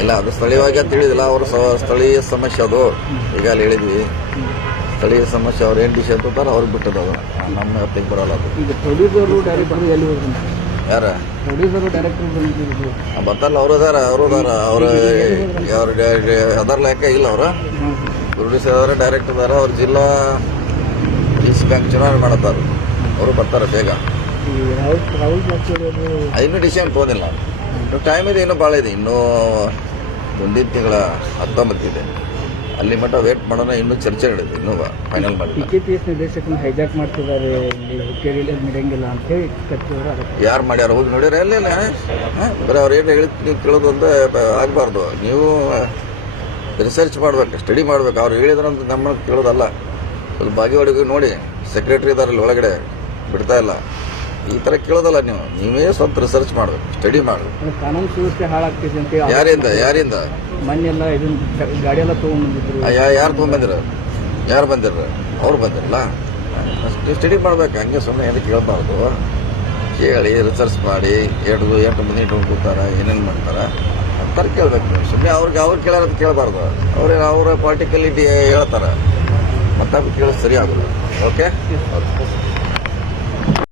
ಇಲ್ಲ ಅದು ಸ್ಥಳೀಯವಾಗಿ ಅಂತ ಹೇಳಿದಿಲ್ಲ ಅವ್ರ ಸ್ಥಳೀಯ ಸಮಸ್ಯೆ ಅದು. ಈಗ ಅಲ್ಲಿ ಹೇಳಿದ್ವಿ. ಸ್ಥಳೀಯ ಸಮಸ್ಯೆ ಅವ್ರು ಏನು ಡಿಶ್ ಅಂತಾರೆ ಅವ್ರಿಗೆ ಬಿಟ್ಟದ್ದು ಅದು. ನಮ್ಮ ಹತ್ತಿಗೆ ಬರೋಲ್ಲ ಅದು. ಬರ್ತಲ್ಲ ಯಾರ? ಬತ್ತಲ್ಲ ಅವರು ಅದಾರ ಅವರು ಅದಾರ ಅವರು ಅವ್ರ ಅದರ ಲೆಕ್ಕ ಇಲ್ಲ ಅವರು. ಪ್ರೊಡ್ಯೂಸರ್ ಅದಾರ ಡೈರೆಕ್ಟರ್ ಅದಾರ ಅವ್ರ ಜಿಲ್ಲಾ ಈಸ್ಟ್ ಬ್ಯಾಂಕ್ ಚುನಾವಣೆ ಮಾಡತ್ತಾರ ಅವರು ಬರ್ತಾರೆ ಬೇಗ. ಅಂತ ಗಾಂಧಿ ಅವರು ಇನ್ನೂ ಟೈಮ್ ಇದೆ ಇನ್ನೂ ಭಾಳ ಇದೆ. ಇನ್ನೂ ಮುಂದಿನ ತಿಂಗಳ ಹತ್ತೊಂಬತ್ತಿದೆ ಅಲ್ಲಿ ಮಟ್ಟ ವೇಟ್ ಮಾಡೋಣ ಇನ್ನೂ ಚರ್ಚೆ ನಡೆದಿದೆ. ಇನ್ನೂ ಫೈನಲ್ ಮಾಡಿ ನಿರ್ದೇಶಕನ ಹೈಜಾಕ್ ಮಾಡ್ತಿದ್ದಾರೆ ಹುಕ್ಕೇರಿಯಲ್ಲಿ ನಡೆಯಂಗಿಲ್ಲ ಯಾರು ಮಾಡ್ಯಾರ ಹೋಗಿ ನೋಡ್ಯಾರ ಇಲ್ಲ ಬರೀ ಅವ್ರು ಏನು ಹೇಳಿ ನೀವು ಕೇಳೋದು ಅಂತ ಆಗಬಾರ್ದು. ನೀವು ರಿಸರ್ಚ್ ಮಾಡ್ಬೇಕು ಸ್ಟಡಿ ಮಾಡ್ಬೇಕು. ಅವ್ರು ಹೇಳಿದ್ರಂತ ನಮ್ಮನ್ನು ಕೇಳೋದಲ್ಲ. ಸ್ವಲ್ಪ ಬಾಗಿವಾಡಿಗೆ ನೋಡಿ. ಸೆಕ್ರೆಟ್ರಿ ಇದಾರೆ ಅಲ್ಲಿ ಒಳಗಡೆ ಬಿಡ್ತಾ ಇಲ್ಲ. ಈ ಥರ ಕೇಳೋದಲ್ಲ ನೀವು. ನೀವೇ ಸ್ವಂತ ರಿಸರ್ಚ್ ಮಾಡಬೇಕು ಸ್ಟಡಿ ಮಾಡ್ಬೇಕು. ಕಾನೂನು ಸುವ್ಯವಸ್ಥೆ ಹಾಳಾಗ್ತಿದೆ ಅಂತ ಯಾರಿಂದ ಯಾರಿಂದ? ಮೊನ್ನೆಲ್ಲ ಇದನ್ನ ಗಾಡಿ ಎಲ್ಲ ತೊಗೊಂಡ್ಬಂದಿದ್ರು ಯಾರು ತೊಗೊಂಬಂದಿರ ಯಾರು ಬಂದಿರ ಅವ್ರು ಬಂದಿರಲ್ಲ? ಅಷ್ಟು ಸ್ಟಡಿ ಮಾಡ್ಬೇಕು ಹಂಗೆ ಸುಮ್ಮನೆ ಏನು ಕೇಳಬಾರ್ದು. ಕೇಳಿ ರಿಸರ್ಚ್ ಮಾಡಿ ಎರಡು ಎಂಟು ಮಂದಿ ಇಟ್ಕೊಂಡು ಕೂತಾರ ಏನೇನು ಮಾಡ್ತಾರೆ ಅಂತಾರ ಕೇಳ್ಬೇಕು ಸುಮ್ಮನೆ ಅವ್ರಿಗೆ ಅವ್ರು ಕೇಳೋದು ಕೇಳಬಾರ್ದು. ಅವ್ರು ಅವರ ಪಾರ್ಟಿಕಲಿಟಿ ಹೇಳ್ತಾರೆ. ಮತ್ತೆ ಕೇಳೋದು ಸರಿ ಆಗೋದು ಓಕೆ ಓಕೆ